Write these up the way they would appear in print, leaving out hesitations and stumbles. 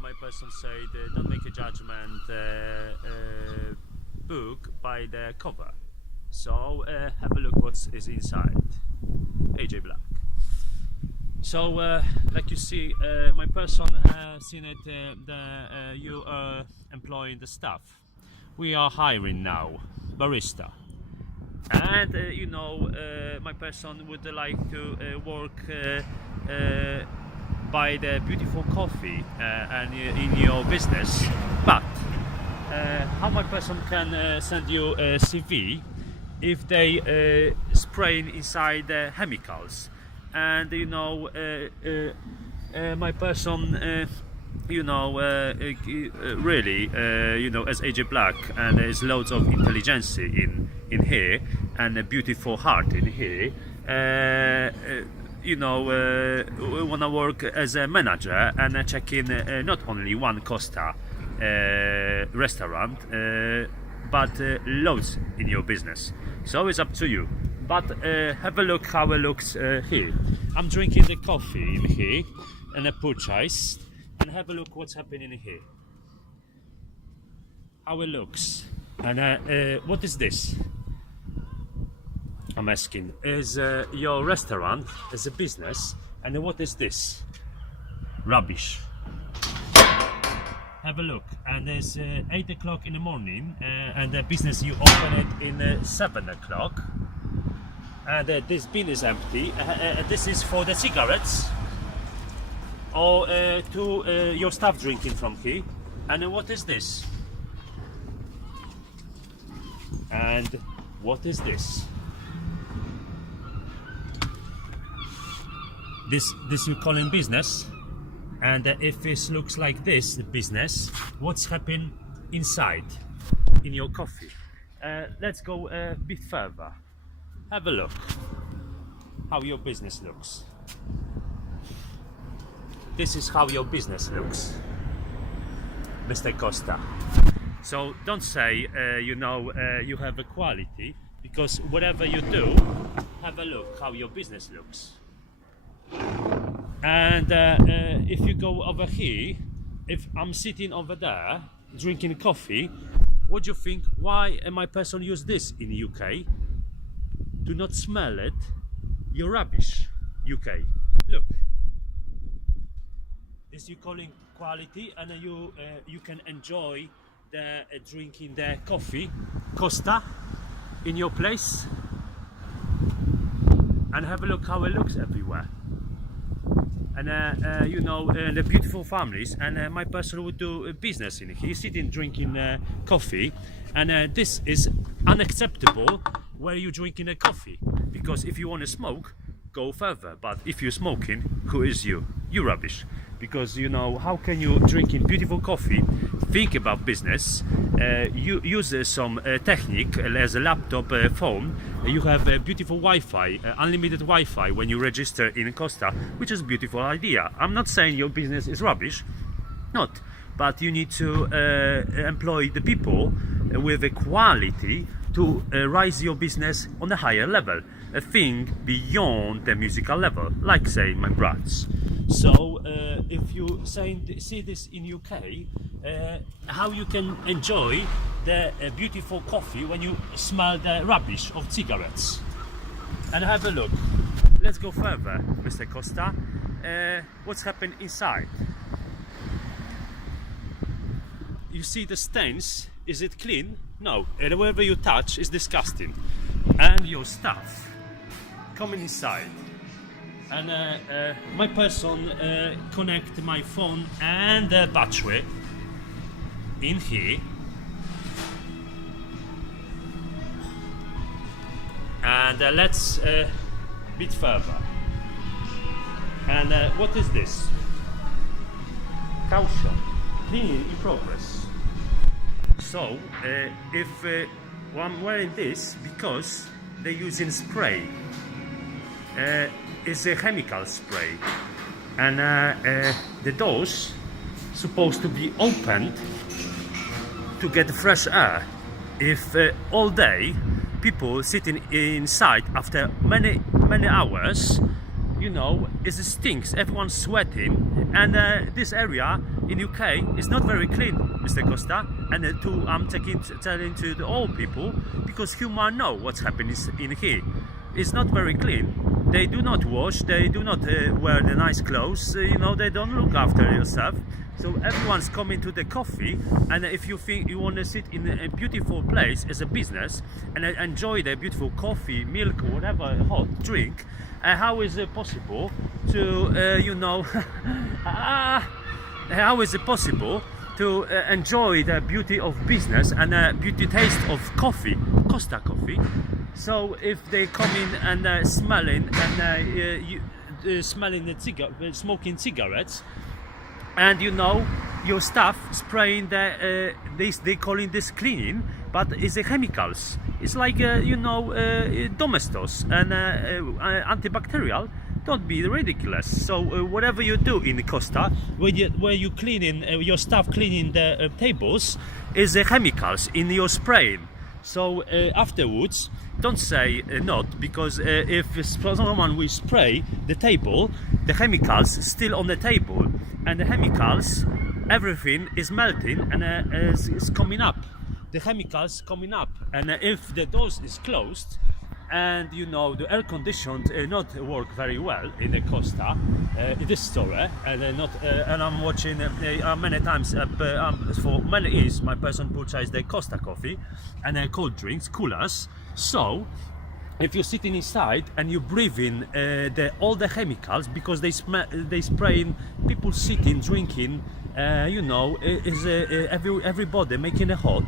my person said, don't make a judgment book by the cover. So have a look what is inside. AJ Black. So like you see, my person has seen it. You are employing the staff. We are hiring now barista, and my person would like to work by the beautiful coffee and in your business. But how my person can send you a CV if they spraying inside the chemicals? And my person really as AJ Black, and there's loads of intelligence in here and a beautiful heart in here. We want to work as a manager and check in not only one Costa restaurant but loads in your business. So it's up to you. But have a look how it looks here. I'm drinking the coffee in here and I purchased, and have a look what's happening here. How it looks. And what is this? I'm asking. Is your restaurant as a business, and what is this? Rubbish. Have a look. And it's 8 o'clock in the morning, and the business you open it in 7 o'clock. And this bin is empty. This is for the cigarettes or to your staff drinking from here. And what is this? And what is this? This we call in business. And if this looks like this, the business, what's happening inside in your coffee? Let's go a bit further. Have a look how your business looks. This is how your business looks, Mr. Costa. So don't say you have a quality, because whatever you do, have a look how your business looks. And if you go over here, if I'm sitting over there drinking coffee, what do you think? Why my person use this in UK? Do not smell it. You're rubbish, UK. Look, this you calling quality, and you can enjoy the drinking the coffee Costa in your place, and have a look how it looks everywhere. And the beautiful families, and my person would do business in. He's sitting drinking coffee, and this is unacceptable where you're drinking a coffee, because if you want to smoke, go further. But if you're smoking, who is you? You rubbish. Because how can you drinking beautiful coffee, think about business, you use some technique as a laptop phone, you have a beautiful Wi-Fi, unlimited Wi-Fi when you register in Costa, which is a beautiful idea. I'm not saying your business is rubbish, not, but you need to employ the people with a quality to rise your business on a higher level, a thing beyond the musical level, like say my brats. So if you see this in UK, how you can enjoy the beautiful coffee when you smell the rubbish of cigarettes? And have a look. Let's go further, Mr. Costa. What's happened inside? You see the stains. Is it clean? No. And wherever you touch is disgusting. And your stuff coming inside. And my person connect my phone and the battery in here, and let's bit further. And what is this? Caution, cleaning in progress. So if I'm wearing this because they're using spray. It's a chemical spray, and the doors supposed to be opened to get fresh air. If all day people sitting inside after many hours, you know, it stinks. Everyone's sweating, and this area in UK is not very clean, Mr. Costa. And I'm telling to the old people, because you might know what's happening in here. It's not very clean. They do not wash. They do not wear the nice clothes. You know, they don't look after yourself. So everyone's coming to the coffee, and if you think you want to sit in a beautiful place as a business and enjoy the beautiful coffee, milk, or whatever hot drink, how is it possible to, you know, how is it possible to enjoy the beauty of business and the beauty taste of coffee, Costa coffee? So if they come in and smelling and smelling the smoking cigarettes, and you know your staff spraying they calling this cleaning, but it's the chemicals. It's like you know, domestos and antibacterial. Don't be ridiculous. So whatever you do in Costa, where you cleaning your staff cleaning the tables, is the chemicals in your spraying. So afterwards, don't say not, because if someone will spray the table, the chemicals still on the table, and the chemicals, everything is melting and is coming up. The chemicals coming up, and if the doors is closed, and you know the air conditioned not work very well in the Costa, in this store, and not and I'm watching many times for many years my person purchased the Costa coffee and cold drinks, coolers. So if you're sitting inside and you breathe in all the chemicals, because they spraying people sitting drinking, you know, is everybody making it hot,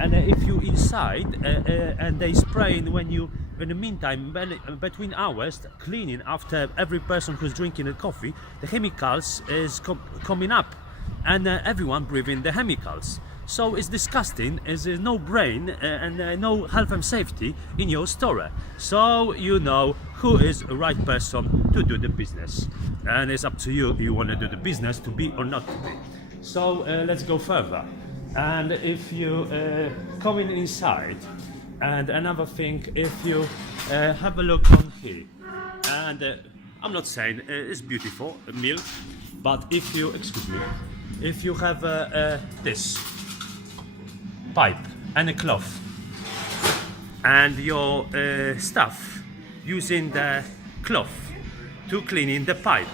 and if you inside and they spraying when you in the meantime between hours cleaning after every person who's drinking a coffee, the chemicals is coming up, and everyone breathing the chemicals. So it's disgusting. It's no brain and no health and safety in your store. So you know who is the right person to do the business, and it's up to you if you want to do the business to be or not to be. So let's go further. And if you coming inside, and another thing, if you have a look on here, and I'm not saying it's beautiful milk, but if you excuse me, if you have this pipe and a cloth, and your staff using the cloth to cleaning the pipe,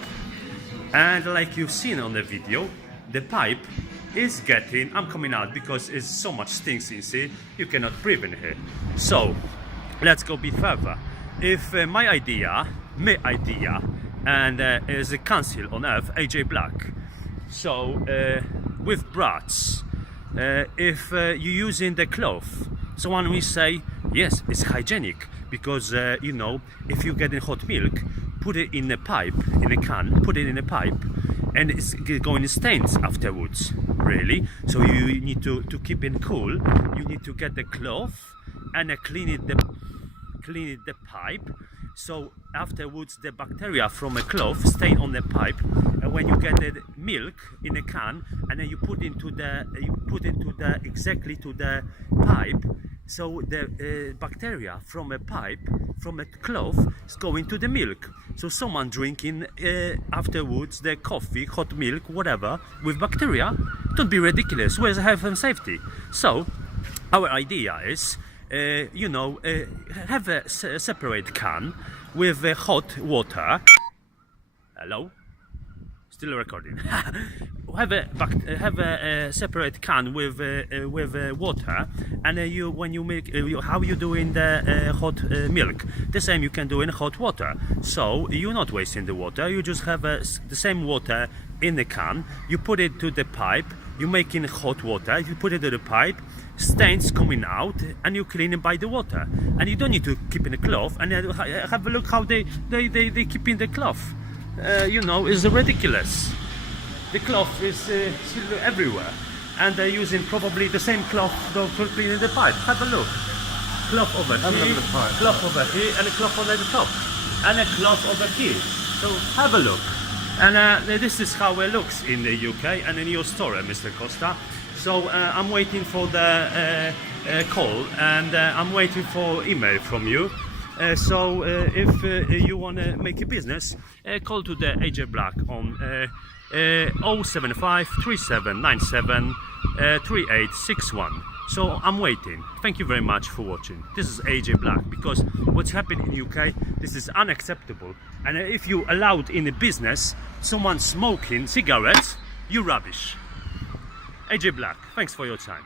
and like you've seen on the video, the pipe is getting, I'm coming out because it's so much stinks in here, you cannot breathe in here. So let's go a bit further. If my idea, and is a council on earth, AJ Black, so with brats, if you're using the cloth, someone will say yes, it's hygienic, because you know, if you get in hot milk, put it in a pipe, in a can, put it in a pipe, and it's going to stains afterwards, really. So you need to keep it cool. You need to get the cloth and clean it the pipe. So afterwards the bacteria from a cloth stain on the pipe, and when you get the milk in a can and then you put into the exactly to the pipe, so the bacteria from a pipe, from a cloth, is going to the milk. So someone drinking afterwards the coffee, hot milk, whatever, with bacteria, don't be ridiculous. Where's health and safety? So our idea is, you know, have a separate can with hot water. Hello? Still recording. have a separate can with water, and you, when you make how you do in the hot milk, the same you can do in hot water. So you're not wasting the water. You just have the same water in the can. You put it to the pipe. You make in hot water. You put it to the pipe. Stains coming out, and you clean it by the water. And you don't need to keep in a cloth. And have a look how they keep in the cloth. You know, it's ridiculous. The cloth is still everywhere, and they're using probably the same cloth for cleaning the pipe. Have a look. Cloth over here, cloth over here, and a cloth over the top, and a cloth over here. So have a look. And this is how it looks in the UK and in your store, Mr. Costa. So I'm waiting for the call, and I'm waiting for email from you. So if you want to make a business, call to the AJ Black on 075 3797 3861. So I'm waiting. Thank you very much for watching. This is AJ Black, because what's happening in UK, this is unacceptable. And if you allowed in a business someone smoking cigarettes, you rubbish. AJ Black, thanks for your time.